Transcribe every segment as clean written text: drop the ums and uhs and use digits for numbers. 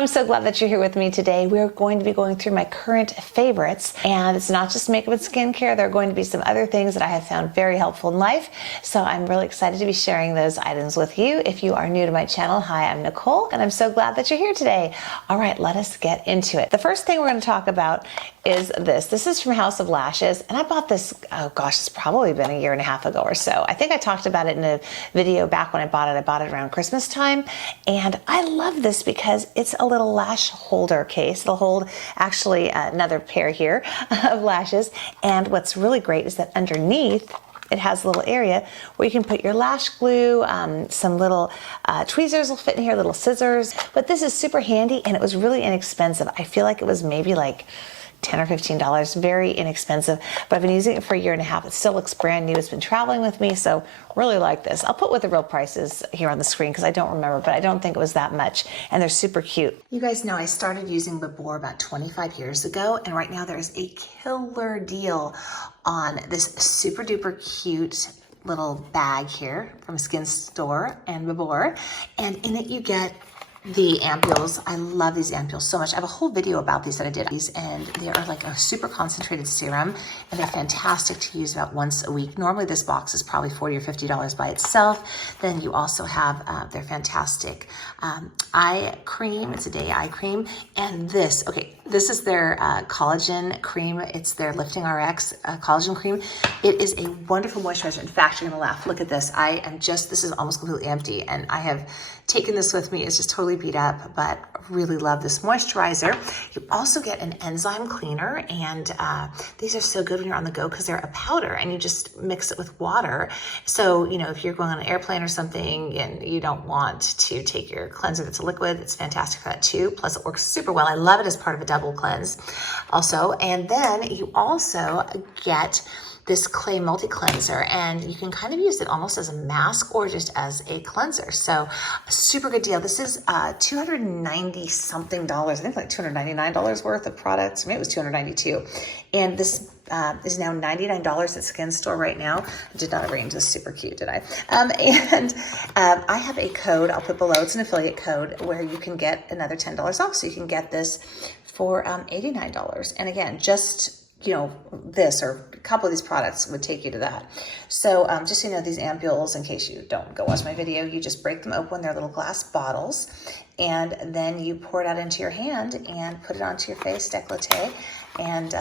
I'm so glad that you're here with me today. We're going to be going through my current favorites, and it's not just makeup and skincare. There are going to be some other things that I have found very helpful in life. So I'm really excited to be sharing those items with you. If you are new to my channel, hi, I'm Nicole, and I'm so glad that you're here today. All right, let us get into it. The first thing we're going to talk about is this. This is from House of Lashes, and I bought this, oh gosh, it's probably been a year and a half ago or so. I think I talked about it in a video back when I bought it. I bought it around Christmas time, and I love this because it's a little lash holder case. It'll hold actually another pair here of lashes, and what's really great is that underneath it has a little area where you can put your lash glue, some little tweezers will fit in here, little scissors, but this is super handy and it was really inexpensive. I feel like it was maybe like $10 or $15, very inexpensive, but I've been using it for a year and a half. It still looks brand new. It's been traveling with me, so really like this. I'll put what the real price is here on the screen because I don't remember, but I don't think it was that much, and they're super cute. You guys know I started using Before about 25 years ago, and right now there's a killer deal on this super duper cute little bag here from Skin Store and Before, and in it you get the ampules. I love these ampules so much. I have a whole video about these that I did, and they are like a super concentrated serum, and they're fantastic to use about once a week. Normally this box is probably $40 or $50 by itself. Then you also have their fantastic eye cream. It's a day eye cream, and this, okay, this is their collagen cream. It's their Lifting RX collagen cream. It is a wonderful moisturizer. In fact, you're gonna laugh. Look at this. This is almost completely empty, and I have taken this with me. It's just totally beat up, but really love this moisturizer. You also get an enzyme cleaner, and these are so good when you're on the go because they're a powder and you just mix it with water. So, you know, if you're going on an airplane or something and you don't want to take your cleanser that's a liquid, it's fantastic for that too. Plus it works super well. I love it as part of a double cleanse also. And then you also get this clay multi-cleanser, and you can kind of use it almost as a mask or just as a cleanser. So a super good deal. This is $290 something. I think like $299 worth of products. Maybe it was $292. And this is now $99 at Skin Store right now. I did not arrange this super cute, did I? I have a code I'll put below. It's an affiliate code where you can get another $10 off. So you can get this for $89. And again, just, you know, this or a couple of these products would take you to that. So just so you know, these ampules, in case you don't go watch my video, you just break them open. They're little glass bottles, and then you pour it out into your hand and put it onto your face, décolleté, and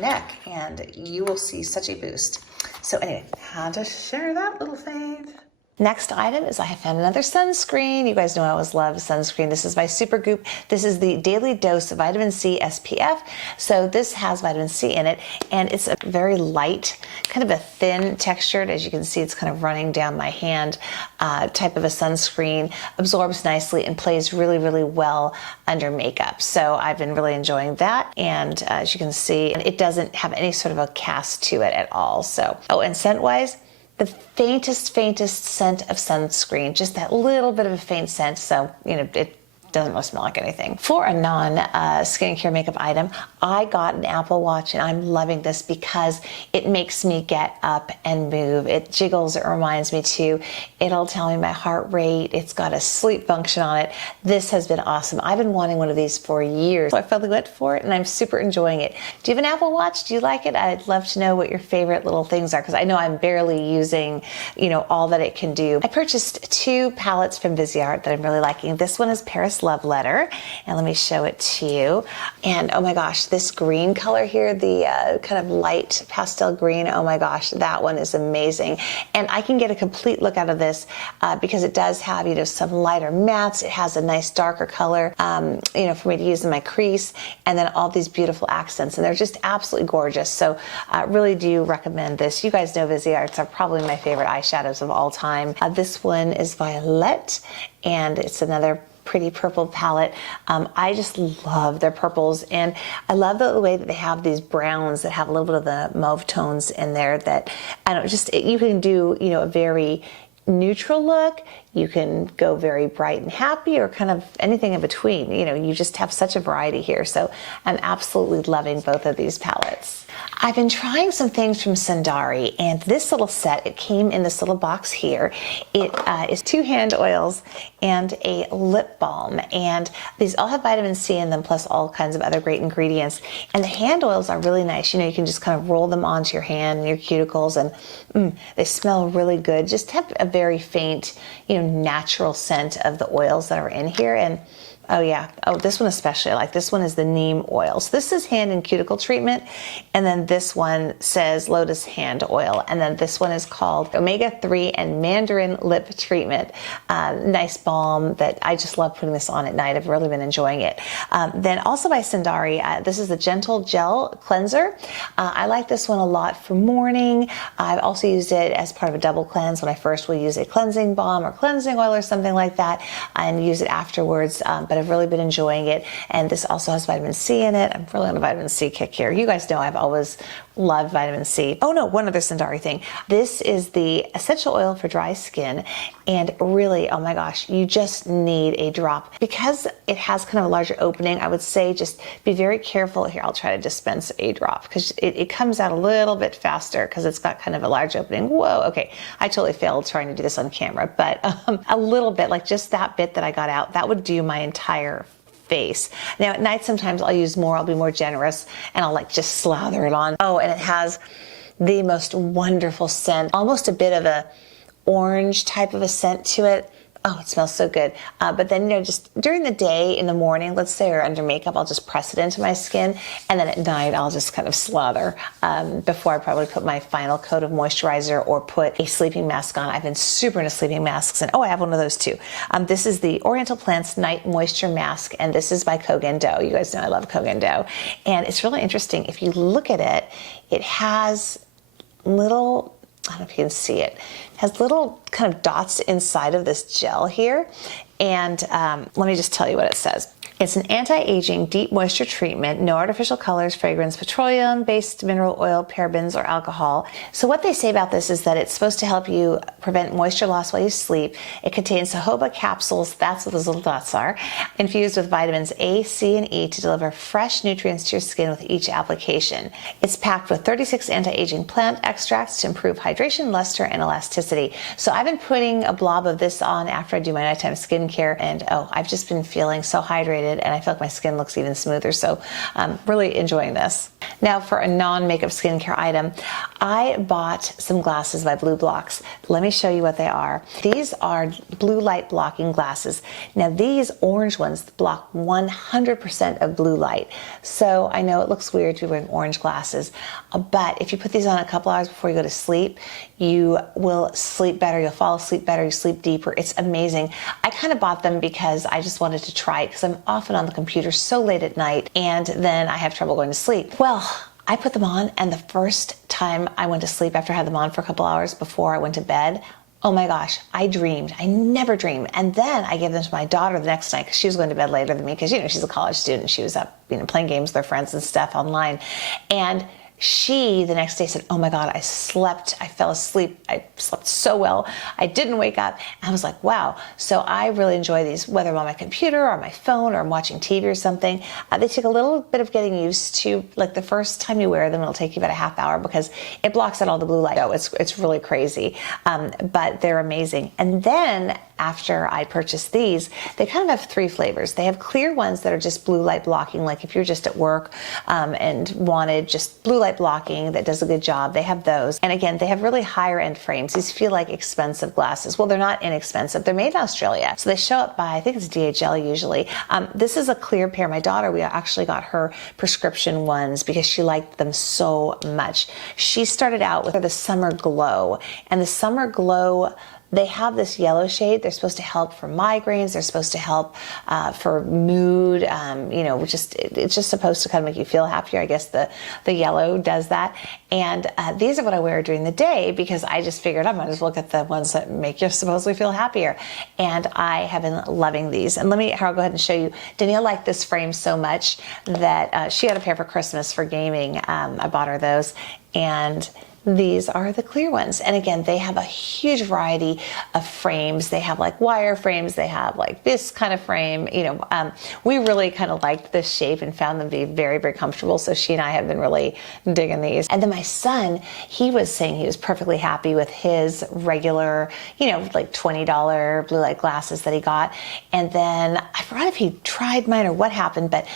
neck, and you will see such a boost. So anyway, had to share that little fave. Next item is I have found another sunscreen. You guys know I always love sunscreen. This is by Supergoop. This is the Daily Dose Vitamin C SPF. So this has vitamin C in it, and it's a very light, kind of a thin textured, as you can see, it's kind of running down my hand, type of a sunscreen. Absorbs nicely and plays really, really well under makeup. So I've been really enjoying that. And as you can see, it doesn't have any sort of a cast to it at all. So, oh, and scent-wise, the faintest scent of sunscreen, just that little bit of a faint scent. So, you know, it doesn't really smell like anything. For a non-skincare makeup item, I got an Apple Watch, and I'm loving this because it makes me get up and move. It jiggles, it reminds me to. It'll tell me my heart rate. It's got a sleep function on it. This has been awesome. I've been wanting one of these for years. So I finally went for it, and I'm super enjoying it. Do you have an Apple Watch? Do you like it? I'd love to know what your favorite little things are, because I know I'm barely using, you know, all that it can do. I purchased 2 palettes from VISEART that I'm really liking. This one is Paris Love Letter, and let me show it to you. And oh my gosh, this green color here, the kind of light pastel green, oh my gosh, that one is amazing. And I can get a complete look out of this because it does have, you know, some lighter mattes. It has a nice darker color, you know, for me to use in my crease, and then all these beautiful accents, and they're just absolutely gorgeous. So really do recommend this. You guys know VISEARTs are probably my favorite eyeshadows of all time. This one is Violet, and it's another pretty purple palette. I just love their purples, and I love the way that they have these browns that have a little bit of the mauve tones in there that, I don't know, just, you can do, you know, a very neutral look, you can go very bright and happy, or kind of anything in between. You know, you just have such a variety here. So I'm absolutely loving both of these palettes. I've been trying some things from Sundari, and this little set, it came in this little box here. It is 2 hand oils and a lip balm, and these all have vitamin C in them, plus all kinds of other great ingredients. And the hand oils are really nice. You know, you can just kind of roll them onto your hand and your cuticles, and they smell really good. Just have a very faint, you know, natural scent of the oils that are in here. And oh yeah, oh, this one especially I like. This one is the neem oil. So this is hand and cuticle treatment, and then this one says lotus hand oil, and then this one is called omega-3 and mandarin lip treatment. Nice balm that I just love putting this on at night. I've really been enjoying it. Then also by Sundari, this is the gentle gel cleanser. I like this one a lot for morning. I've also used it as part of a double cleanse when I first will use a cleansing balm or cleansing oil or something like that, and use it afterwards. But I've really been enjoying it, and this also has vitamin C in it. I'm really on a vitamin C kick here. You guys know I've always loved vitamin C. Oh no, one other Sundari thing. This is the essential oil for dry skin, and really, oh my gosh, you just need a drop. Because it has kind of a larger opening, I would say just be very careful. Here, I'll try to dispense a drop, because it comes out a little bit faster because it's got kind of a large opening. Whoa, okay, I totally failed trying to do this on camera, but a little bit, like just that bit that I got out, that would do my entire face. Now at night sometimes I'll use more, I'll be more generous, and I'll like just slather it on. Oh, and it has the most wonderful scent, almost a bit of a orange type of a scent to it. Oh, it smells so good. But then, you know, just during the day, in the morning, let's say, or under makeup, I'll just press it into my skin. And then at night, I'll just kind of slather before I probably put my final coat of moisturizer or put a sleeping mask on. I've been super into sleeping masks. And oh, I have one of those too. This is the Oriental Plants Night Moisture Mask. And this is by Kogan Do. You guys know I love Kogan Do. And it's really interesting. If you look at it, it has little, I don't know if you can see it, has little kind of dots inside of this gel here. And let me just tell you what it says. It's an anti-aging deep moisture treatment, no artificial colors, fragrance, petroleum-based mineral oil, parabens, or alcohol. So what they say about this is that it's supposed to help you prevent moisture loss while you sleep. It contains jojoba capsules, that's what those little dots are, infused with vitamins A, C, and E to deliver fresh nutrients to your skin with each application. It's packed with 36 anti-aging plant extracts to improve hydration, luster, and elasticity. So I've been putting a blob of this on after I do my nighttime skincare, and oh, I've just been feeling so hydrated, and I feel like my skin looks even smoother. So I'm really enjoying this. Now for a non-makeup skincare item, I bought some glasses by BLUBLOX. Let me show you what they are. These are blue light blocking glasses. Now these orange ones block 100% of blue light. So I know it looks weird to be wearing orange glasses, but if you put these on a couple hours before you go to sleep, you will sleep better, you'll fall asleep better, you sleep deeper. It's amazing. I kind of bought them because I just wanted to try it, because I'm often on the computer so late at night, and then I have trouble going to sleep. Well, I put them on, and the first time I went to sleep after I had them on for a couple hours before I went to bed, oh my gosh, I dreamed. I never dream. And then I gave them to my daughter the next night, because she was going to bed later than me, because, you know, she's a college student. She was up, you know, playing games with her friends and stuff online. And she the next day said, oh my God, I fell asleep. I slept so well. I didn't wake up. And I was like, wow. So I really enjoy these, whether I'm on my computer or my phone or I'm watching TV or something. They take a little bit of getting used to. Like the first time you wear them, it'll take you about a half hour, because it blocks out all the blue light. Oh, it's really crazy. But they're amazing. And then after I purchased these, they kind of have 3 flavors. They have clear ones that are just blue light blocking, like if you're just at work and wanted just blue light blocking that does a good job, they have those. And again, they have really higher end frames. These feel like expensive glasses. Well, they're not inexpensive. They're made in Australia. So they show up by, I think it's DHL usually. This is a clear pair. My daughter, we actually got her prescription ones because she liked them so much. She started out with the Summer Glow, and the Summer Glow, they have this yellow shade. They're supposed to help for migraines. They're supposed to help for mood. You know, it's just supposed to kind of make you feel happier. I guess the yellow does that. And these are what I wear during the day, because I just figured I might as well get the ones that make you supposedly feel happier. And I have been loving these. And I'll go ahead and show you. Danielle liked this frame so much that she had a pair for Christmas for gaming. I bought her those. And these are the clear ones. And again, they have a huge variety of frames. They have like wire frames. They have like this kind of frame. You know, we really kind of liked this shape and found them to be very, very comfortable. So she and I have been really digging these. And then my son, he was saying he was perfectly happy with his regular, you know, like $20 blue light glasses that he got. And then I forgot if he tried mine or what happened, but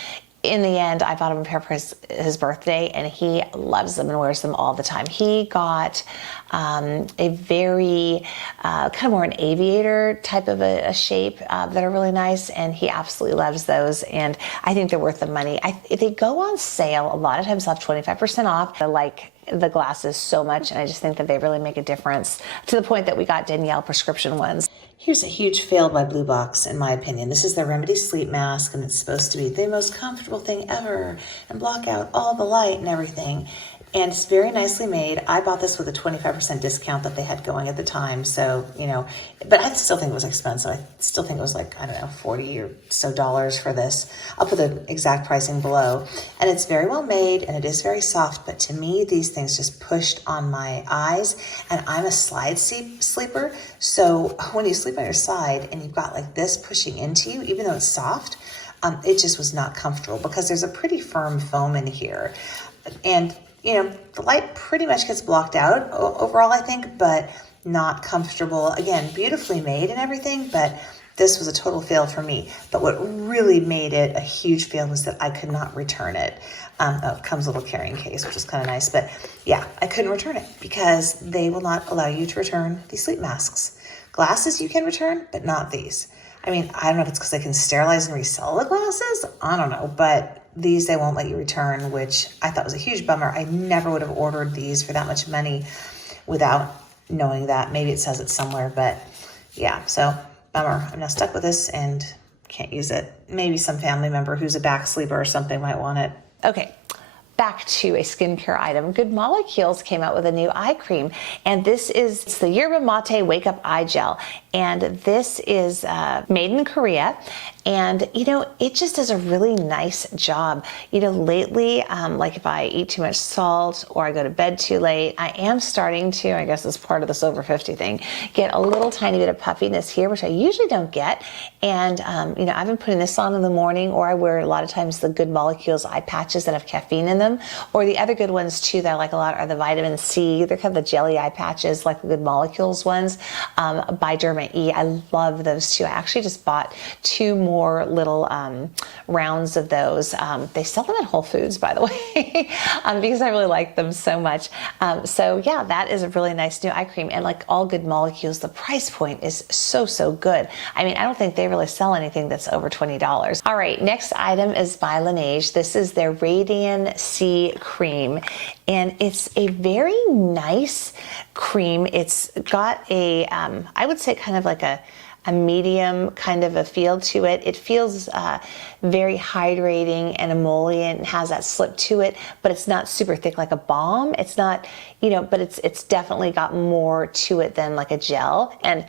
in the end, I bought him a pair for his birthday, and he loves them and wears them all the time. He got a very kind of more an aviator type of a shape that are really nice, and he absolutely loves those, and I think they're worth the money. They go on sale a lot of times, off 25% off. I like the glasses so much, and I just think that they really make a difference, to the point that we got Danielle prescription ones. Here's a huge fail by BLUBLOX, in my opinion. This is their Remedy Sleep Mask, and it's supposed to be the most comfortable thing ever and block out all the light and everything. And it's very nicely made. I bought this with a 25% discount that they had going at the time. So, you know, but I still think it was expensive. I still think it was like, I don't know, $40 or so for this. I'll put the exact pricing below. And it's very well made, and it is very soft. But to me, these things just pushed on my eyes. And I'm a slide sleeper. So when you sleep on your side and you've got like this pushing into you, even though it's soft, it just was not comfortable, because there's a pretty firm foam in here. And you know, the light pretty much gets blocked out overall, I think, but not comfortable. Again, beautifully made and everything, but this was a total fail for me. But what really made it a huge fail was that I could not return it. It comes with a little carrying case, which is kind of nice. But yeah, I couldn't return it because they will not allow you to return these sleep masks. Glasses you can return, but not these. I mean, I don't know if it's because they can sterilize and resell the glasses. I don't know, but these they won't let you return, which I thought was a huge bummer. I never would have ordered these for that much money without knowing that. Maybe it says it somewhere, but yeah, so bummer. I'm now stuck with this and can't use it. Maybe some family member who's a back sleeper or something might want it. Okay. Back to a skincare item. Good Molecules came out with a new eye cream, and it's the Yerba Mate Wake Up Eye Gel, and this is made in Korea. And, you know, it just does a really nice job. You know, lately, like if I eat too much salt or I go to bed too late, I am starting to, I guess as part of this over 50 thing, get a little tiny bit of puffiness here, which I usually don't get. And, you know, I've been putting this on in the morning, or I wear a lot of times the Good Molecules eye patches that have caffeine in them. Or the other good ones too that I like a lot are the vitamin C. They're kind of the jelly eye patches, like the Good Molecules ones by Derma E. I love those too. I actually just bought 2 more little rounds of those. They sell them at Whole Foods, by the way, because I really like them so much. So yeah, that is a really nice new eye cream. And like all Good Molecules, the price point is so, so good. I mean, I don't think they really sell anything that's over $20. All right, next item is by Laneige. This is their RADIAN-C cream. And it's a very nice cream. It's got a, I would say kind of like a medium kind of a feel to it. It feels very hydrating and emollient and has that slip to it, but it's not super thick like a balm. It's not, you know, but it's definitely got more to it than like a gel. And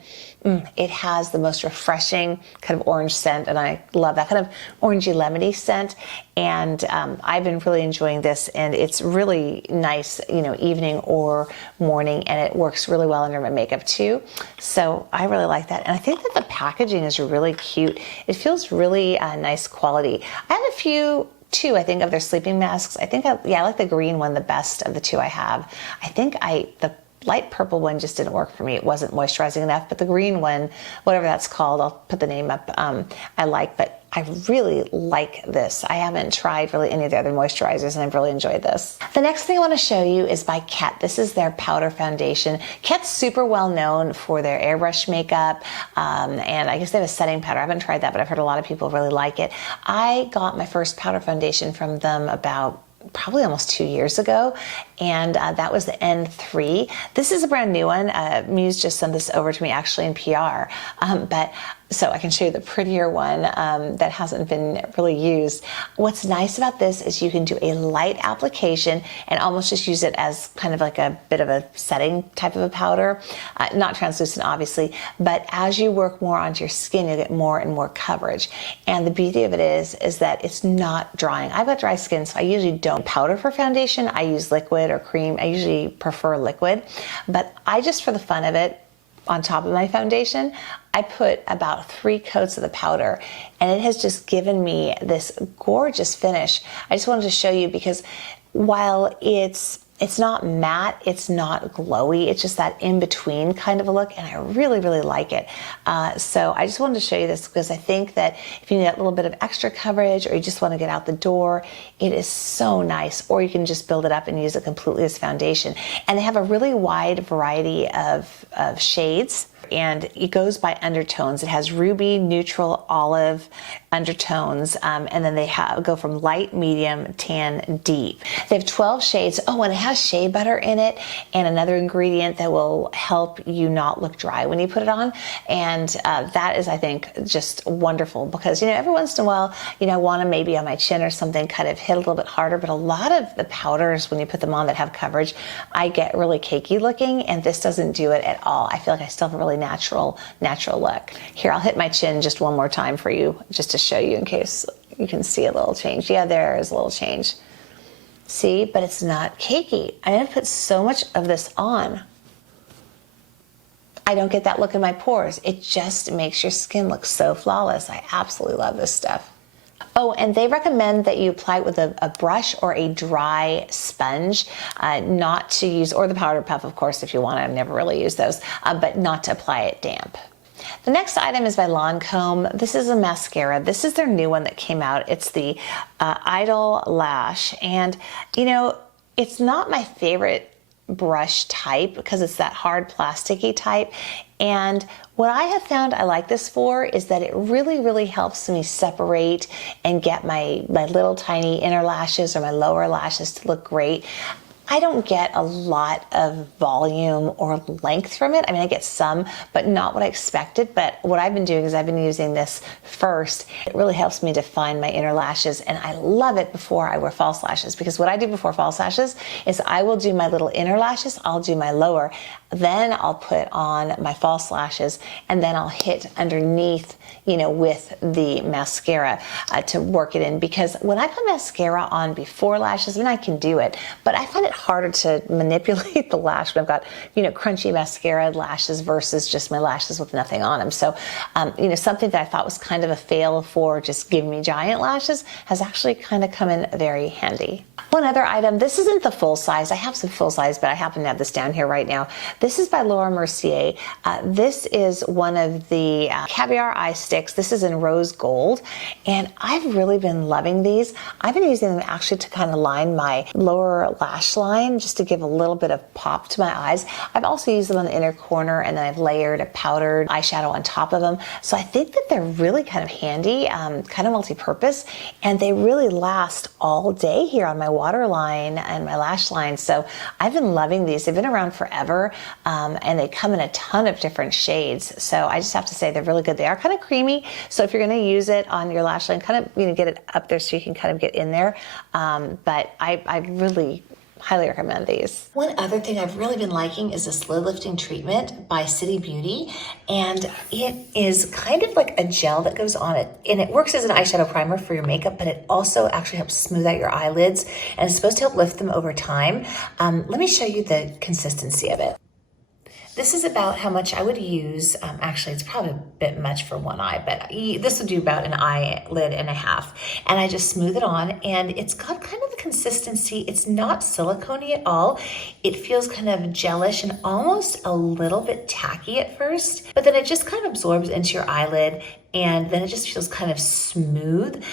it has the most refreshing kind of orange scent, and I love that kind of orangey lemony scent. And I've been really enjoying this, and it's really nice, you know, evening or morning, and it works really well under my makeup too. So I really like that, and I think that the packaging is really cute. It feels really nice quality. I have a few too, I think, of their sleeping masks. I think I like the green one the best of the 2 I have. I think the light purple one just didn't work for me. It wasn't moisturizing enough, but the green one, whatever that's called, I'll put the name up, I like, but I really like this. I haven't tried really any of the other moisturizers, and I've really enjoyed this. The next thing I want to show you is by KETT. This is their powder foundation. KETT's super well known for their airbrush makeup, and I guess they have a setting powder. I haven't tried that, but I've heard a lot of people really like it. I got my first powder foundation from them about probably almost 2 years ago, and that was the N3. This is a brand new one. Muse just sent this over to me actually in PR, but so I can show you the prettier one that hasn't been really used. What's nice about this is you can do a light application and almost just use it as kind of like a bit of a setting type of a powder. Not translucent, obviously, but as you work more onto your skin, you'll get more and more coverage. And the beauty of it is that it's not drying. I've got dry skin, so I usually don't powder for foundation. I use liquid or cream. I usually prefer liquid, but I just, for the fun of it, on top of my foundation, I put about 3 coats of the powder, and it has just given me this gorgeous finish. I just wanted to show you because while it's not matte, it's not glowy, it's just that in-between kind of a look, and I really, really like it. So I just wanted to show you this because I think that if you need that little bit of extra coverage or you just want to get out the door, it is so nice. Or you can just build it up and use it completely as foundation. And they have a really wide variety of shades, and it goes by undertones. It has ruby, neutral, olive undertones, and then they go from light, medium, tan, deep. They have 12 shades. Oh, and it has shea butter in it and another ingredient that will help you not look dry when you put it on. And that is, I think, just wonderful because, you know, every once in a while, you know, I want to maybe on my chin or something kind of hit a little bit harder, but a lot of the powders, when you put them on that have coverage, I get really cakey looking, and this doesn't do it at all. I feel like I still have a really natural look. Here, I'll hit my chin just one more time for you, just to show you in case you can see a little change. Yeah, there is a little change. See, but it's not cakey. I have put so much of this on. I don't get that look in my pores. It just makes your skin look so flawless. I absolutely love this stuff. Oh, and they recommend that you apply it with a brush or a dry sponge, not to use, or the powder puff, of course, if you want. I've never really used those, but not to apply it damp. The next item is by LANCOME. This is a mascara. This is their new one that came out. It's the IDOLE Lash. And, you know, it's not my favorite brush type because it's that hard plasticky type. And what I have found I like this for is that it really, really helps me separate and get my little tiny inner lashes or my lower lashes to look great. I don't get a lot of volume or length from it. I mean, I get some, but not what I expected. But what I've been doing is I've been using this first. It really helps me define my inner lashes, and I love it before I wear false lashes, because what I do before false lashes is I will do my little inner lashes, I'll do my lower, then I'll put on my false lashes, and then I'll hit underneath, you know, with the mascara to work it in. Because when I put mascara on before lashes, I mean, I can do it, but I find it harder to manipulate the lash when I've got, you know, crunchy mascara lashes versus just my lashes with nothing on them. So, you know, something that I thought was kind of a fail for just giving me giant lashes has actually kind of come in very handy. One other item, this isn't the full size. I have some full size, but I happen to have this down here right now. This is by Laura Mercier. This is one of the caviar eye sticks. This is in rose gold, and I've really been loving these. I've been using them actually to kind of line my lower lash line, just to give a little bit of pop to my eyes. I've also used them on the inner corner, and then I've layered a powdered eyeshadow on top of them. So I think that they're really kind of handy, kind of multi-purpose, and they really last all day here on my waterline and my lash line. So I've been loving these. They've been around forever, and they come in a ton of different shades. So I just have to say they're really good. They are kind of creamy, so if you're going to use it on your lash line, kind of, you know, get it up there so you can kind of get in there. But I really highly recommend these. One other thing I've really been liking is this lid lifting treatment by City Beauty, and it is kind of like a gel that goes on it, and it works as an eyeshadow primer for your makeup, but it also actually helps smooth out your eyelids, and it's supposed to help lift them over time. Let me show you the consistency of it. This is about how much I would use. Actually, it's probably a bit much for one eye, but this would do about an eyelid and a half. And I just smooth it on, and it's got kind of the consistency. It's not silicone-y at all. It feels kind of gelish and almost a little bit tacky at first, but then it just kind of absorbs into your eyelid, and then it just feels kind of smooth.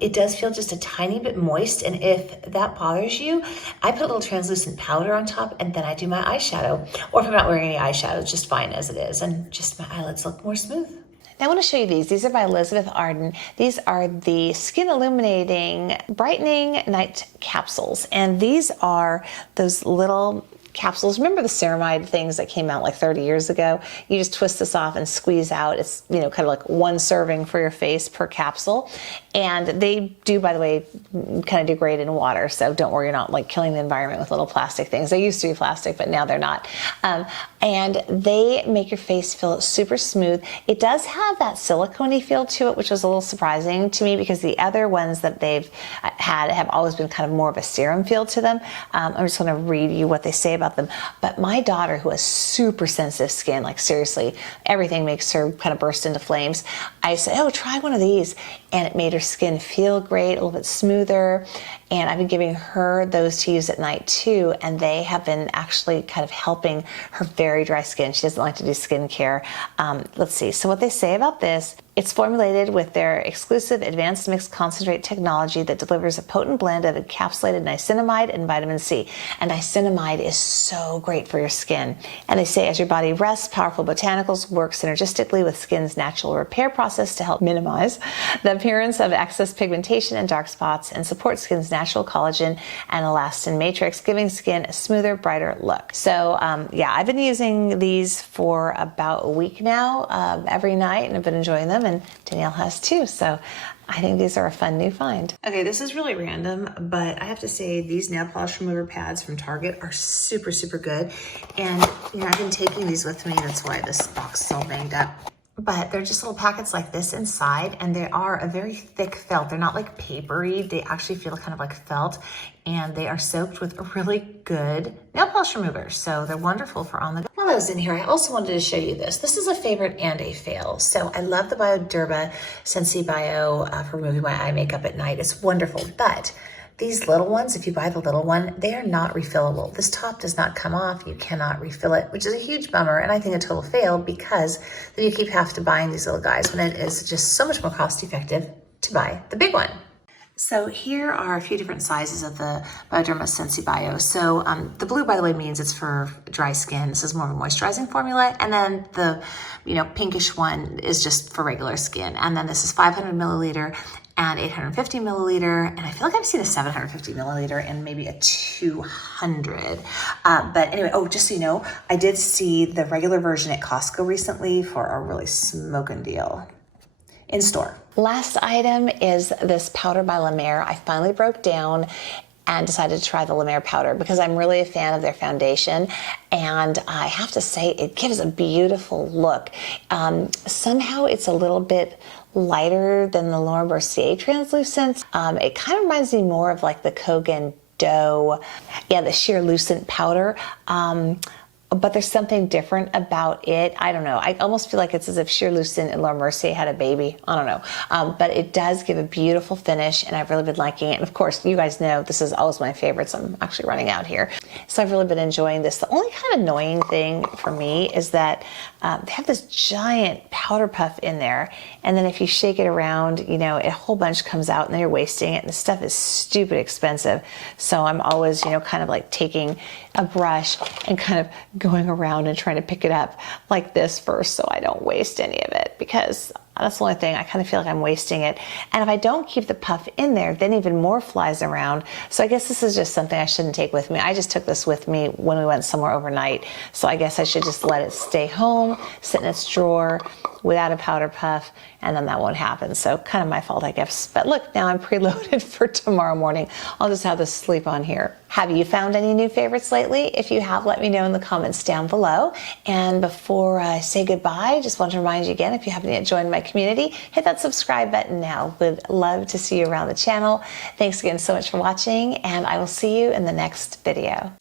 It does feel just a tiny bit moist, and if that bothers you, I put a little translucent powder on top, and then I do my eyeshadow. Or if I'm not wearing any eyeshadow, it's just fine as it is, and just my eyelids look more smooth. Now I want to show you these. These are by Elizabeth Arden. These are the Skin Illuminating Brightening Night Capsules, and these are those little capsules. Remember the ceramide things that came out like 30 years ago? You just twist this off and squeeze out. It's, you know, kind of like 1 serving for your face per capsule. And they do, by the way, kind of degrade in water. So don't worry, you're not like killing the environment with little plastic things. They used to be plastic, but now they're not. And they make your face feel super smooth. It does have that silicone-y feel to it, which was a little surprising to me because the other ones that they've had have always been kind of more of a serum feel to them. I'm just going to read you what they say about them. But my daughter, who has super sensitive skin, like seriously, everything makes her kind of burst into flames. I said, oh, try one of these. And it made her skin feel great, a little bit smoother. And I've been giving her those to use at night too. And they have been actually kind of helping her very dry skin. She doesn't like to do skincare. Let's see. So what they say about this, it's formulated with their exclusive advanced mixed concentrate technology that delivers a potent blend of encapsulated niacinamide and vitamin C. And niacinamide is so great for your skin. And they say as your body rests, powerful botanicals work synergistically with skin's natural repair process to help minimize the appearance of excess pigmentation and dark spots and support skin's natural collagen and elastin matrix, giving skin a smoother, brighter look. So yeah, I've been using these for about a week now, every night, and I've been enjoying them. And Danielle has too, so I think these are a fun new find. Okay, this is really random, but I have to say these nail polish remover pads from Target are super, super good. And you know, I've been taking these with me, that's why this box is all banged up. But they're just little packets like this inside, and they are a very thick felt. They're not like papery, they actually feel kind of like felt, and they are soaked with a really good nail polish remover. So they're wonderful for on the go. While I was in here, I also wanted to show you this. This is a favorite and a fail. So I love the YERBA Sensi Bio for removing my eye makeup at night. It's wonderful, but these little ones, if you buy the little one, they are not refillable. This top does not come off. You cannot refill it, which is a huge bummer, and I think a total fail because then you keep having to buying these little guys when it is just so much more cost effective to buy the big one. So here are a few different sizes of the YERBA Sensi Bio. So the blue, by the way, means it's for dry skin. This is more of a moisturizing formula. And then the, you know, pinkish one is just for regular skin. And then this is 500 milliliter and 850 milliliter. And I feel like I've seen a 750 milliliter and maybe a 200. But anyway, oh, just so you know, I did see the regular version at Costco recently for a really smoking deal in store. Last item is this powder by La Mer. I finally broke down and decided to try the La Mer powder because I'm really a fan of their foundation, and I have to say it gives a beautiful look. Somehow it's a little bit lighter than the Laura Mercier translucent. It kind of reminds me more of like the Kogan Dough, yeah, the sheer lucent powder. But there's something different about it. I don't know. I almost feel like it's as if Sheer Lucent and Laura Mercier had a baby. I don't know. But it does give a beautiful finish, and I've really been liking it. And of course, you guys know this is always my favorites. I'm actually running out here. So I've really been enjoying this. The only kind of annoying thing for me is that they have this giant powder puff in there. And then if you shake it around, you know, a whole bunch comes out and then you're wasting it. And the stuff is stupid expensive. So I'm always, you know, kind of like taking a brush and kind of going around and trying to pick it up like this first so I don't waste any of it, because that's the only thing. I kind of feel like I'm wasting it. And if I don't keep the puff in there, then even more flies around. So I guess this is just something I shouldn't take with me. I just took this with me when we went somewhere overnight. So I guess I should just let it stay home, sit in its drawer without a powder puff, and then that won't happen. So kind of my fault, I guess. But look, now I'm preloaded for tomorrow morning. I'll just have this sleep on here. Have you found any new favorites lately? If you have, let me know in the comments down below. And before I say goodbye, just want to remind you again, if you haven't yet joined my community, hit that subscribe button now. Would love to see you around the channel. Thanks again so much for watching, and I will see you in the next video.